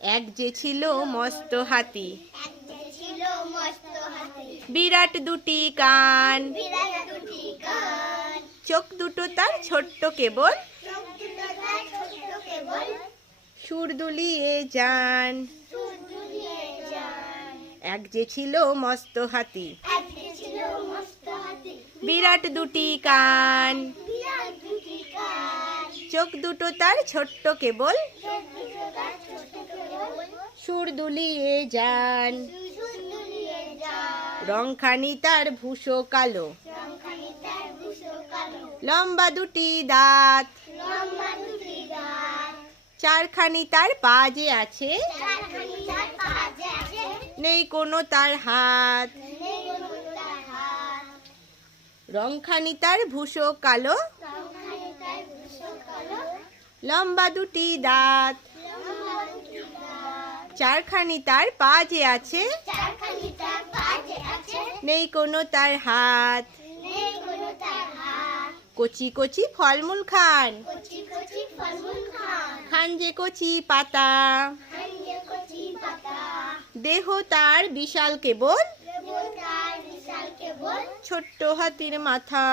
এক যে ছিল মস্ত হাতি, বিরাট দুটি কান, চোখ দুটো তার ছোট্ট কেবল, সুর দুলিয়ে যান। এক যে ছিল মস্ত হাতি, বিরাট দুটি কান, চোখ দুটো তার ছোট্ট কেবল, সুর দুলিয়ে যান। রংখানি তার ভূষো কালো, লম্বা দুটি দাঁত, চারখানি তার পা যে আছে, নেই কোনো তার হাত। রংখানি তার ভূষো কালো, লম্বা দুটি দাঁত, চারখানি তার পা যে আছে, নেই কোনো তার হাত। কচি কচি ফলমূল খান, খান যে কচি পাতা, দেহ তার বিশাল কেবল, ছোট্ট হাতির মাথা।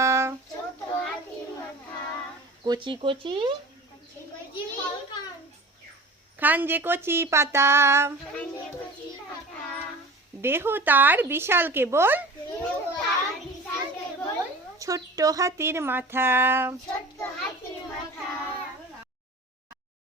কচি কচি খান যে কচি পাতা, দেহ তার বিশাল কেবল, ছোট্ট হাতির মাথা।